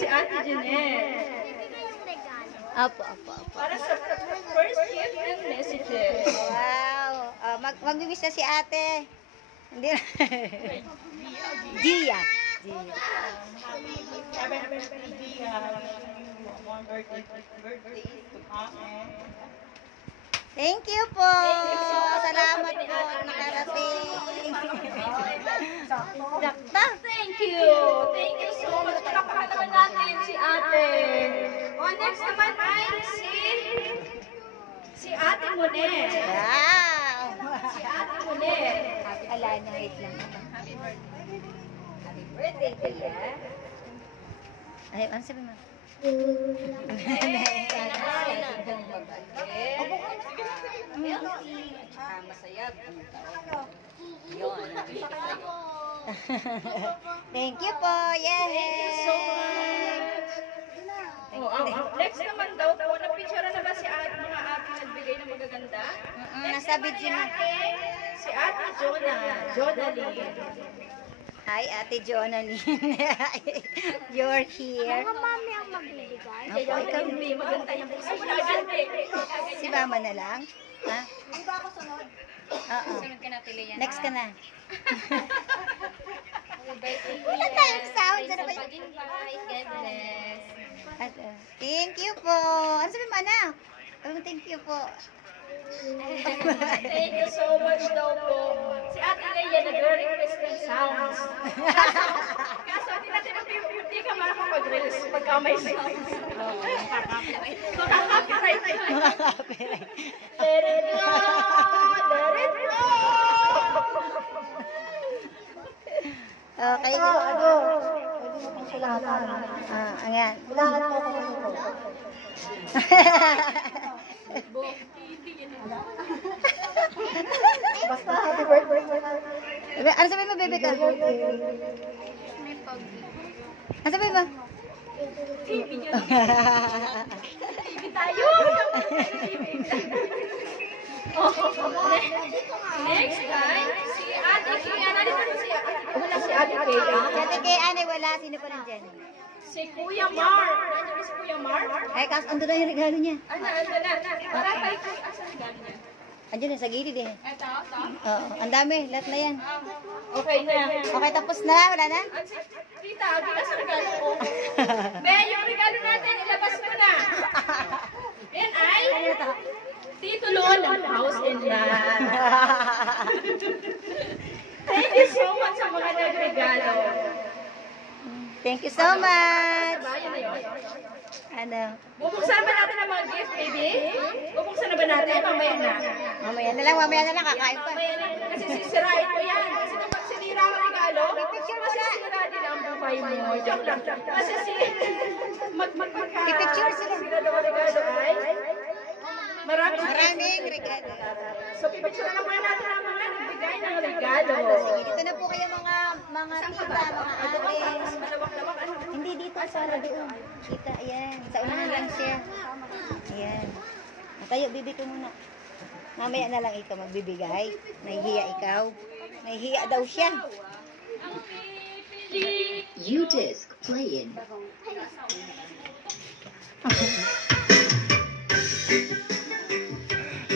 si Ate Jeanette. Apo. Para sa first gift and messages. Wow. Magbibis na si ate. Hindi na. Gia. Thank you po. Salamat po. Nakarating. Dakta. Thank you. Thank you so much. Palakpakan naman natin si ate. Next naman ay si Ate Monet. Wow. Si Ate Monet. Ala na, wait lang. Happy birthday. Happy birthday, Tia. Ay, ano sabi mo? Masaya. Thank you po. Yay! Thank you so much. Next naman daw, na-picture na ba si ate, mga ate nagbigay ng magaganda? Nasa video na. Si Ate Jonaline. Hi, Ate Jonaline. You're here. Mga mami ang magbibigay. Opo, ikaw. Hindi, maganda yung puso. Si Mama na lang? Ha? Hindi ba ako sunod? Oo. Sunod ka na, Pilian. Next ka na. Wala tayong sound. Ano ba yun? Pag-invite, God bless. Thank you po. Ano sabi mo, anak? Thank you po. Thank you so much daw po. Si Ate Leia nag-request ng sounds. Kaso hindi ka makakapag-reels pagka may sounds. Makaka-copyright. Makaka-copyright. Let it go! Let it go! Okay. Ayan. Basta, happy birthday. Ano sabi mo, baby ka? Ano sabi mo? TV tayo! Next time, si Ate Kaya. Nandito si wala si Ate Kaya. Dati kay Anay wala. Sino pa rin dyan? Si Kuya Mar. Nandiyan si Kuya Mar. Ay, ando na yung regalo niya. Ano na. Para tayo asan galing niya? Andiyan na sa gilid eh. Ito. Oo, ang dami. Lahat na yan. Okay na. Okay, tapos na. Wala na? Tita, bilas ang regalo ko. Be, yung regalo natin, ilabas mo na. Yan ay Tito Lola, house and land. Thank you so much sa mga nagregalo. Thank you so much. Bayan na yun. Ano? Bubuksan ba natin ang mga gift, baby? Bubuksan na ba natin? Mamaya na. Mamaya na lang. Kakain pa. Mamaya na. Kasi sisirain ko yan. Kasi kapag sinira ang regalo, masisira din ang buhay mo. Joke lang. Kasi Pipicture sila. Sila daw ang regalo ay Maraming regalo. So, pipicture na muna natin ang mga nagbigay ng regalo. Sige, dito na po kayo mga tita, mga ate. Malawak-lawak. Hindi dito, sa doon. Kita, ayan. Sa unahan lang siya. Ayan. Tayo, bibi ko muna. Mamaya na lang ito magbibigay. Nahihiya ikaw. Nahihiya daw siya. U-Disc playing.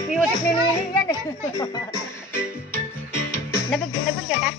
Music ni Lili yan. Nabig ka ka?